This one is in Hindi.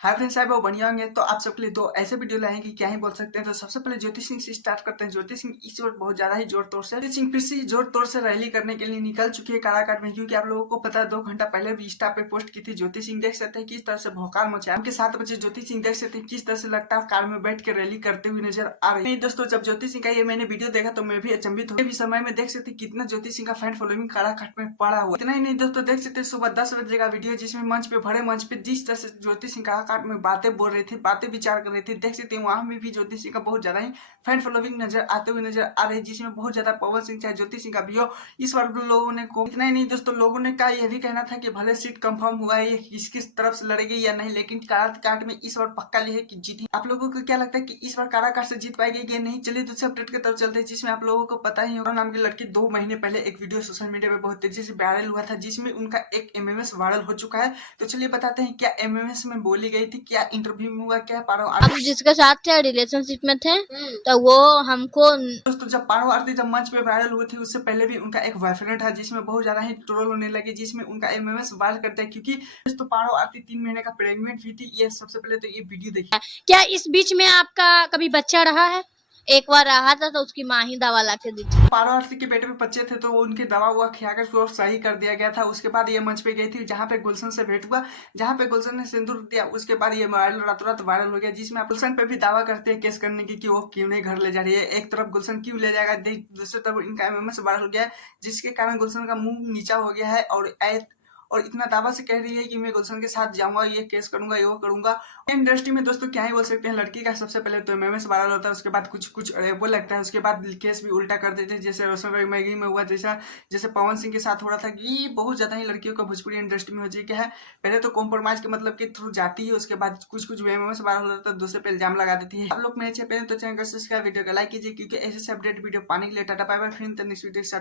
हाय फ्रेंड्स, साहब वो बढ़िया होंगे। तो आप सबके लिए तो ऐसे वीडियो लाए हैं कि क्या ही बोल सकते हैं। तो सबसे पहले ज्योति सिंह से स्टार्ट करते हैं। ज्योति सिंह इस वक्त बहुत ज्यादा ही जोर तोड़ से ज्योति सिंह फिर से जोर तोड़ से रैली करने के लिए निकल चुकी है काराकाट में, क्योंकि आप लोगों को पता है 2 घंटा पहले भी इंस्टा पे पोस्ट की थी ज्योति सिंह। देख सकते हैं किस तरह से भौकाल मचा उनके 7 बजे ज्योति सिंह देख सकते हैं किस तरह से लगता है कार में बैठ के रैली करते हुए नजर आ रही है। दोस्तों, जब ज्योति सिंह का ये मैंने वीडियो देखा तो मैं भी अचंभित हो भी समय में देख सकते कितना ज्योति सिंह का फैन फॉलोइंग काराकाट में पड़ा हुआ। इतना ही नहीं दोस्तों, देख सकते सुबह 10 बजे का वीडियो जिसमें मंच पे भरे मंच पे जिस तरह से ज्योति सिंह काराकाट में बातें बोल रहे थे, बातें विचार कर रहे थे, देख सकते हैं वहां में भी ज्योति सिंह का बहुत ज्यादा ही फैन फॉलोइंग नजर आते हुए नजर आ रहे हैं, जिसमें बहुत ज्यादा पवन सिंह चाहे ज्योति सिंह का भी हो इस बार लोगों ने को इतना ही नहीं दोस्तों, लोगों ने का यह भी कहना था कि भले सीट कंफर्म हुआ है ये किस किस तरफ से लड़ेगी या नहीं, लेकिन काराकाट में इस बार पक्का ये है कि जीती। आप लोगों को क्या लगता है कि इस बार काराकाट से जीत पाएगी कि नहीं? चलिए दूसरे अपडेट की तरफ चलते हैं, जिसमें आप लोगों को पता ही होगा नाम की लड़की 2 महीने पहले एक वीडियो सोशल मीडिया पे बहुत तेजी से वायरल हुआ था, जिसमें उनका एक एमएमएस वायरल हो चुका है। तो चलिए बताते हैं क्या एमएमएस में बोली गई थी, क्या इंटरव्यू में हुआ, क्या पारो आप जिसके साथ थे रिलेशनशिप में थे तो वो हमको दोस्तों, जब पारो आरती जब मंच पे वायरल हुई थी उससे पहले भी उनका एक बॉयफ्रेंड था, जिसमें बहुत ज्यादा ही ट्रोल होने लगे, जिसमें उनका एमएमएस वायरल करते हैं। क्योंकि दोस्तों पारो आरती 3 महीने का प्रेग्नेंट हुई थी। ये सबसे पहले तो ये वीडियो देखिए। क्या इस बीच में आपका कभी बच्चा रहा है? एक बार रहा था तो उसकी माँ ही दवा ला के दी थी। पारो आरती के पेट में बच्चे थे तो उनके दवा हुआ खिलाकर उसको सही कर दिया गया था। उसके बाद ये मंच पे गई थी जहाँ पे गुलशन से भेंट हुआ, जहाँ पे गुलशन ने सिंदूर दिया। उसके बाद ये वायरल रातों रात वायरल हो गया, जिसमें आप गुलशन पे भी दावा करते हैं केस करने की कि वो क्यों नहीं घर ले जा रही है। एक तरफ गुलशन क्यों ले जाएगा, दूसरी तरफ इनका एमएमएस वायरल हो गया है, जिसके कारण गुलशन का मुंह नीचा हो गया है और इतना दावा से कह रही है कि मैं गुलशन के साथ जाऊंगा, ये केस करूंगा, ये वो करूंगा। इंडस्ट्री में दोस्तों क्या ही बोल सकते हैं, लड़की का सबसे पहले तो एमएमएस वायरल होता है, उसके बाद कुछ कुछ वो लगता है, उसके बाद केस भी उल्टा कर देते हैं, जैसे रोशन मैगी में हुआ, जैसे पवन सिंह के साथ हो रहा था। कि ये बहुत ज्यादा ही लड़कियों का भोजपुरी इंडस्ट्री में हो चुका है। पहले तो कॉम्प्रोमाइज के मतलब के थ्रू जाती है, उसके बाद कुछ कुछ एमएमएस वायरल होता है, दूसरे पे इल्जाम लगा देती है। आप लोग मेरे चैनल तो चैनल को सब्सक्राइब, वीडियो को लाइक कीजिए, क्योंकि ऐसे अपडेट वीडियो पाने के लिए टाटा बाय बाय। फिर नेक्स्ट वीडियो के साथ।